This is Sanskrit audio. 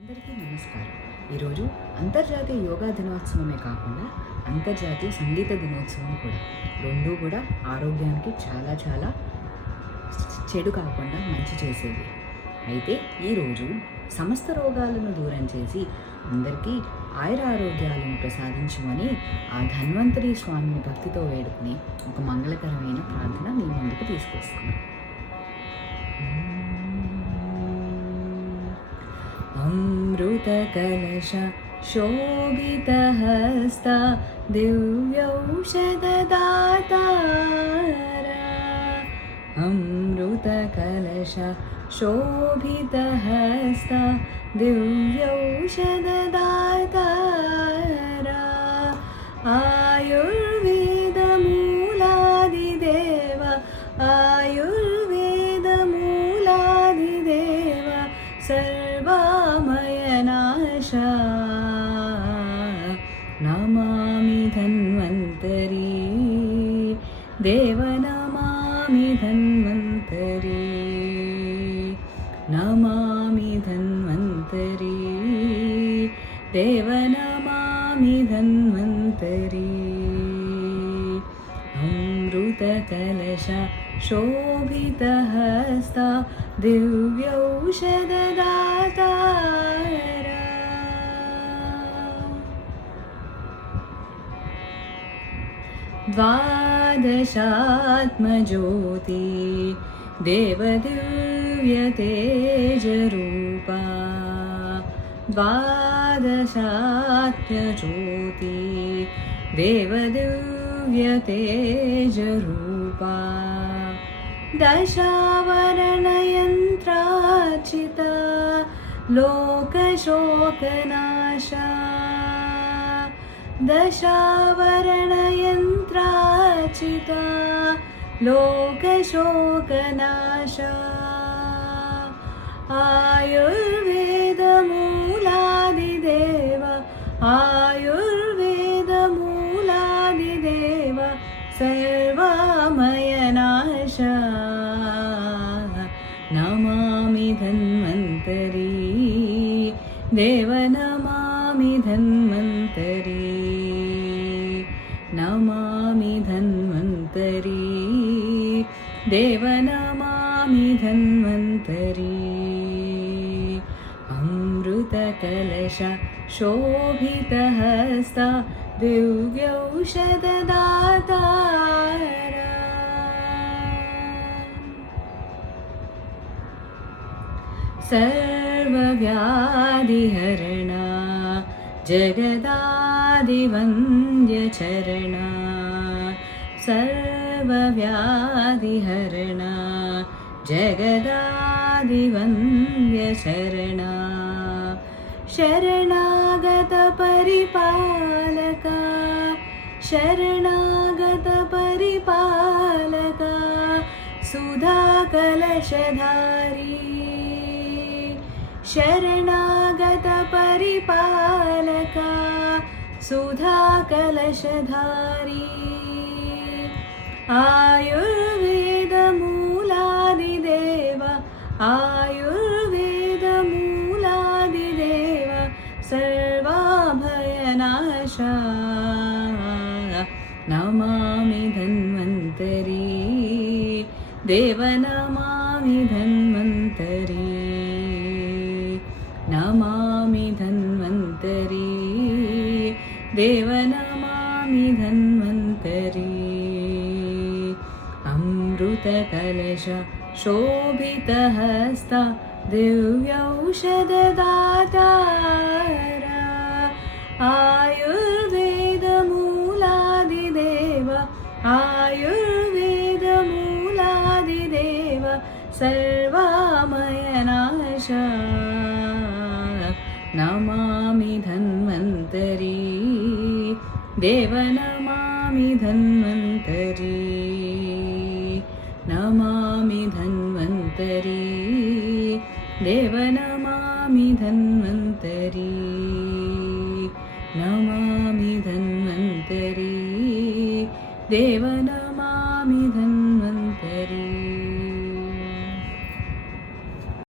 అందరికీ నమస్కారం. ఈరోజు అంతర్జాతీయ యోగా దినోత్సవమే కాకుండా అంతర్జాతీయ సంగీత దినోత్సవం కూడా. రెండూ కూడా ఆరోగ్యానికి చాలా చాలా చెడు కాకుండా మంచి చేసేవి. అయితే ఈరోజు సమస్త రోగాలను దూరం చేసి అందరికీ ఆయురారోగ్యాలను ప్రసాదించమని ఆ ధన్వంతరి స్వామిని భక్తితో వేడుకుని ఒక మంగళకరమైన ప్రార్థన మీ ముందుకు తీసుకొస్తున్నాం. अमृतकलश शोभितहस्ता दिव्यौषधदातारा अमृतकलश शोभितहस्ता दिव्यौषधदातारा आयुर्वेदमूलादिदेव आयुर्वेदमूलादिदेव सर्वामयनाशा नमामि धन्वन्तरी देव नमामि धन्वन्तरी नमामि धन्वन्तरी देव नमामि धन्वन्तरी अमृतकलश शोभितहस्ता दिव्यौषधदातारा द्वादशात्मज्योति देवदिव्यतेजरूपा द्वादशात्मज्योति देवदिव्यतेजरूपा दशावरणयन्त्रार्चिता लोकशोकनाशा दशावरणयन्त्रार्चिता लोकशोकनाशा आयुर्वेदमूलादिदेव आयुर्वेदमूलादिदेव सर्वामयनाशा नमामि धन्वन्तरी देव नमामि धन्वन्तरी नमामि धन्वन्तरी देव नमामि धन्वन्तरी अमृतकलश शोभितहस्ता दिव्यौषधदातारा सर्वव्याधिहरणा जगदादिवन्द्यचरणा सर्वव्याधिहरणा जगदादिवन्द्यचरणा शरणागतपरिपालका शरणागतपरिपालका सुधाकलशधारी शरणागतपरिपालका सुधाकलशधारी आयुर्वेदमूलादिदेव आयुर्वेदमूलादिदेव सर्वाभयनाशा नमामि धन्वन्तरी देव नमामि धन्वन्तरी नमामि धन्वन्तरी देव नमामि धन्वन्तरी अमृतकलश शोभितहस्ता दिव्यौषधदातारा आयुर्वेदमूलादिदेव आयुर्वेदमूलादिदेव सर्वामयनाशा नमामि धन्वन्तरी देव नमामि धन्वन्तरी नमामि धन्वन्तरी देव नमामि धन्वन्तरी नमामि धन्वन्तरी देव